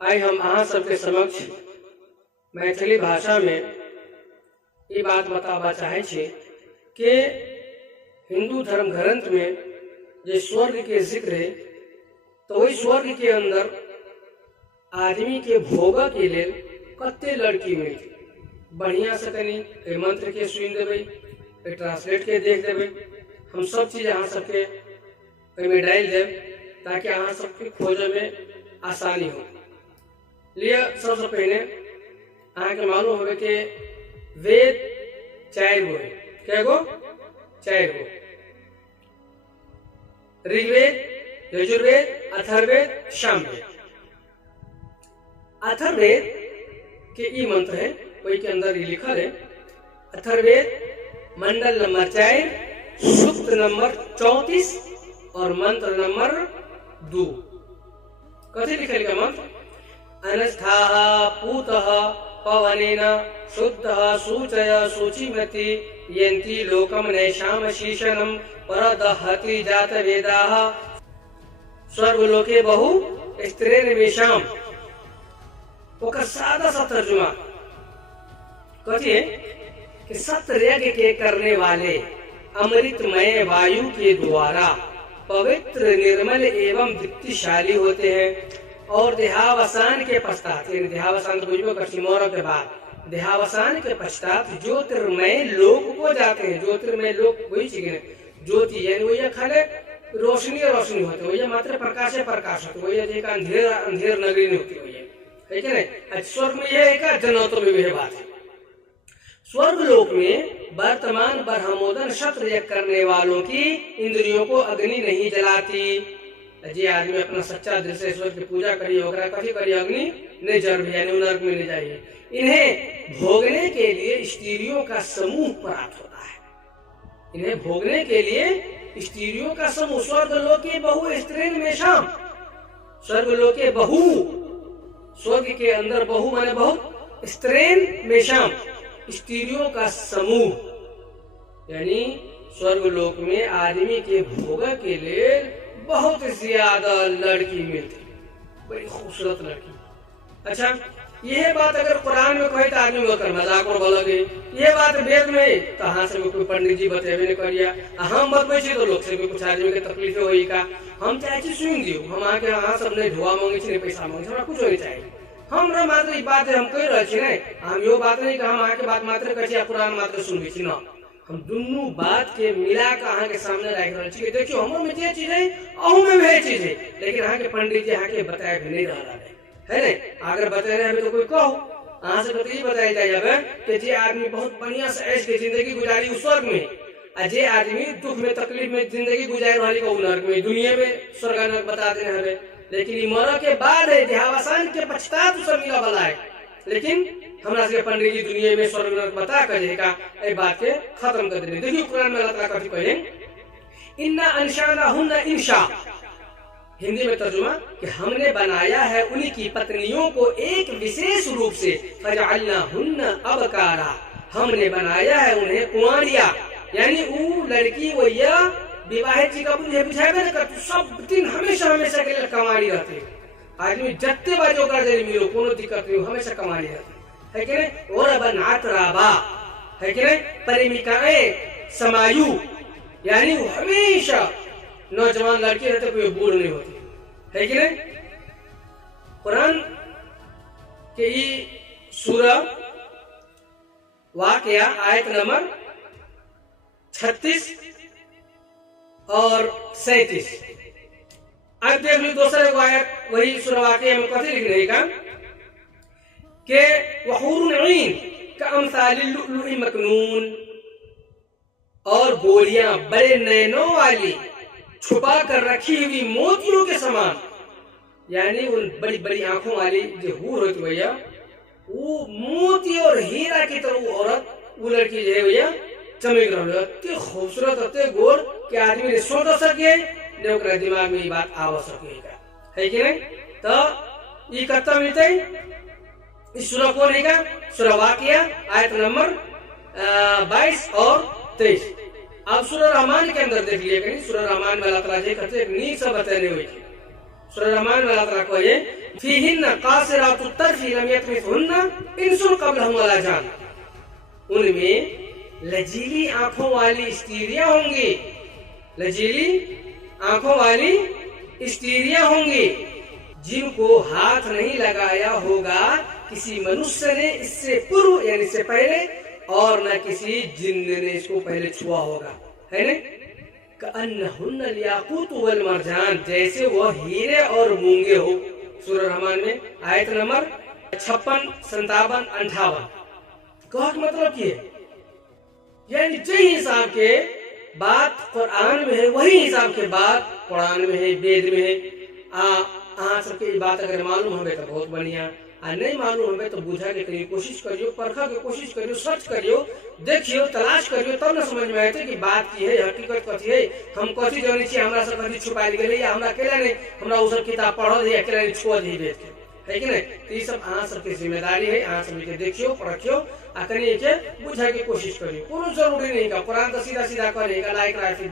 आइ हम अहाँ सबके समक्ष मैथिली भाषा में ये बात बताबा चाहे छी कि हिंदू धर्म ग्रंथ में जो स्वर्ग के जिक्र है तो वही स्वर्ग के अंदर आदमी के भोग के लिए कते लड़की मिलती बढ़िया से कनी मंत्र के सुन देवे ट्रांसलेट के देख देवे हम सब चीज अहाँ सबके में डाल देव ताकि अहाँ सबके खोज में आसानी हो लिए सबसे पहले अहाँ के मालूम होवे कि वेद 4 गो है क्या गो 4 गो ऋग्वेद यजुर्वेद अथर्ववेद सामवेद। अथर्ववेद के ई मंत्र है वही के अंदर ये लिखा है अथर्ववेद मंडल नंबर 4 सूक्त नंबर 34 और मंत्र नंबर 2 कथी लिखल का मंत्र अनस्थाः पूतः पवनेन शुद्धः सूचय शुचिमति यन्ति लोकम नैषाम शीशनम परदहति जातवेदाः स्वर्गलोके बहु स्त्रीर्वेषाम। ओकर सादा सा तर्जुमा कथी है कि सत्ययज्ञ के करने वाले अमृतमय वायु के द्वारा पवित्र निर्मल एवं दीप्तिशाली होते हैं और देहावसान के पश्चात देहावसान तो बुझबो कर मोर के बाद देहावसान के पश्चात ज्योतिर्मय लोक को जाते हैं। ज्योतिर्मय लोक वही चीज ज्योति यानी वही खाले रोशनी रोशनी होती वही मात्र प्रकाश प्रकाश होती वही एक अंधेर अंधेर नगरी नहीं होती वही है कि नहीं। स्वर्ग में यह है जनोत्तर में यह बात है। स्वर्ग लोक में वर्तमान ब्रह्मोदन शत्रयज्ञ करने वालों की इंद्रियों को अग्नि नहीं जलाती। जे आदमी अपना सच्चा दिल से ईश्वर की पूजा करी होगा कभी करी अग्नि नहीं जल यानी नरक में नहीं जाइए। इन्हें भोगने के लिए स्त्रियों का समूह प्राप्त होता है। इन्हें भोगने के लिए स्त्रियों का समूह स्वर्गलोके बहु स्त्री में शाम स्वर्गलोके बहु स्वर्ग के अंदर बहु माने बहुत स्त्रीन में शाम स्त्रियों का समूह यानी स्वर्गलोक में आदमी के भोग के लिए बहुत ज्यादा लड़की मिलती बड़ी खूबसूरत लड़की। अच्छा यह बात अगर कुरान में कहे तो आदमी होकर मजाक और बोलोगे ये बात वेद में कहाँ से कोई पंडित जी बतेबे नहीं करिया हम बतबे छी तो लोग से भी कुछ आदमी के तकलीफ होई का हम चाहे छी सुन दियो हम आके अहाँ सब नहीं धुआ मांगे छी नहीं पैसा मांगे हमरा कुछ नहीं चाहिए हमरा मात्र ई बात हम कह रहे छी नहीं हम यो बात नहीं कि हम आके बात मात्र कह छी कुरान मात्र सुनबे छी ना हम दोनों बात के मिला के अहाँ के सामने रख रहे छी देखियो हमर में जे चीज है अहू में वह चीज है लेकिन अहाँ के पंडित जी अहाँ के बताए भी नहीं रहा है नहीं अगर बता रहे तो कोई कहो अहाँ से तो ये बताया जाए कि जे आदमी बहुत बढ़िया से ऐश के जिंदगी गुजारी उस स्वर्ग में और जे आदमी दुख में तकलीफ में जिंदगी गुजार वाली को नरक में दुनिया में स्वर्ग नरक बता देने हमें लेकिन ये मर के बाद है देहावसान के पश्चात सब मिला वाला है। लेकिन हमरा से पंडित जी दुनिया में स्वर्ग नरक बता करेगा ए बात के खत्म कर देने। देखिए कुरान में अल्लाह ताला कथी कहे इन्ना अंशानाहुन्ना इंशा हिंदी में तर्जुमा कि हमने बनाया है उन्हीं की पत्नियों को एक विशेष रूप से फजअलनाहुन्ना अबकारा हमने बनाया है उन्हें कुंवारिया यानी वो लड़की वो या विवाहित जी का मुझे बुझावे न कर सब दिन हमेशा हमेशा के लिए कमानी रहती आदमी जत्ते बाजो का जरी मिलो कोनो दिक्कत नहीं हमेशा कमानी रहती है कि नहीं। और बनात राबा है कि नहीं प्रेमिकाएं समायु यानी वो हमेशा नौजवान लड़की रहते कोई बूढ़ नहीं होती है कि नहीं। कुरान के ये सूरह वाक़या आयत नंबर 36 और 37 अब देख लो दूसरे को आयत वही सूरह वाक़या में कथी लिखने का के वहूरुन ईन का अमसालिल लुलुई मकनून और गोलियां बड़े नैनों वाली छुपा कर रखी हुई मोतियों के समान यानी उन बड़ी बड़ी आंखों वाली जो हूर होती भैया वो मोती और हीरा की तरह औरत वो लड़की जो है भैया चमक रही है इतनी खूबसूरत इतने गोर कि आदमी ने सोच सके ने दिमाग में ये बात आवा सकेगा है कि नहीं। तो ये कत्ता मिलते इस सूरह को नहीं का सूरह वाक़या आयत नंबर 22 और 23। अब सूरह रहमान के अंदर देख लिया कहीं सूरह रहमान में अल्लाह ताला जी कहते नी सब बताने हुए सूरह रहमान में अल्लाह ताला को ये फीहिन्ना कासिरातुत तर्फी लम यतमिथुन्ना इंसुन क़ब्लहुम वला जान। उनमें लजीली आंखों वाली स्त्रियां होंगी, लजीली आंखों वाली स्त्रियां होंगी जिनको हाथ नहीं लगाया होगा किसी मनुष्य ने इससे पूर्व यानी इससे पहले, और न किसी जिन्न ने इसको पहले छुआ होगा, है न? कअन्नहुन्नल याकूत वल मरजान, जैसे वह हीरे और मूंगे हो। सूरह रहमान में आयत नंबर 56, 57, 58। कहने मतलब की है यानी जिस हिसाब के बात कुरान में है वही हिसाब के बात कुरान में है, वेद में है। सबके बात अगर मालूम हमें तो बहुत बढ़िया, नहीं मालूम हमें तो बुझा के करियो, कोशिश करियो, परखा के कोशिश करियो, सर्च करियो, देखियो, तलाश करियो, तब न समझ में आते कि बात की है, हकीकत कथी है। हम कथी जानी चाहिए, हमरा से कथी छुपाई गेले या हमरा अकेला नहीं, हमरा उ सब किताब पढ़ल है, अकेला नहीं छोड़ दी बेच के, है कि नहीं? तो ये सब अहाँ सबके जिम्मेदारी है। अहाँ सब के देखियो, परखियो, आ कनी के बुझा के कोशिश करियो। कोनो जरूरी नहीं का कुरान तो सीधा सीधा करे का लायक राफी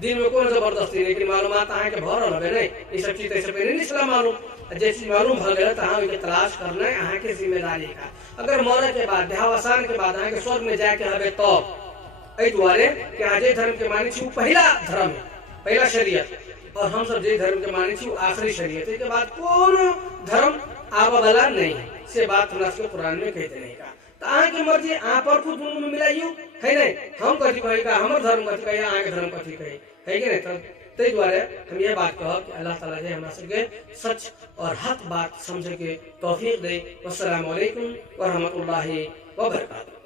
दिन में कोनो जबरदस्ती नहीं, मालूमात अहाँ के भरल हबे नहीं, ये सब चीज ऐसे पहले नहीं चला मालूम। जैसी मालूम भ गया तो अहाँ तलाश करना है, अहाँ के जिम्मेदारी का। अगर मरे के बाद देहावसान के बाद अहाँ के स्वर्ग में जाके हबे तब एहि दुआरे कि अहाँ जे धर्म के मानी छी पहला धर्म है, पहला शरीयत, और हम सब जे धर्म के मानी छी आखिरी शरीयत। इसके बाद कोनो धर्म आवा वाला नहीं से बात हमरा सबके कुरान में कहते नहीं का। तो अहाँ के मर्जी अहाँ पर खुद दुनू में मिलाइयो, है नहीं? हम कथी कही का, हमर धर्म कथी कही, अहाँ के धर्म कथी कही, है कि नहीं? तब तै द्वारे हम ये बात कहब कि अल्लाह ताला जे हमरा सबके सच और हक बात समझे के तौफीक दे। वस्सलामु अलैकुम व रहमतुल्लाहि व बरकातहू।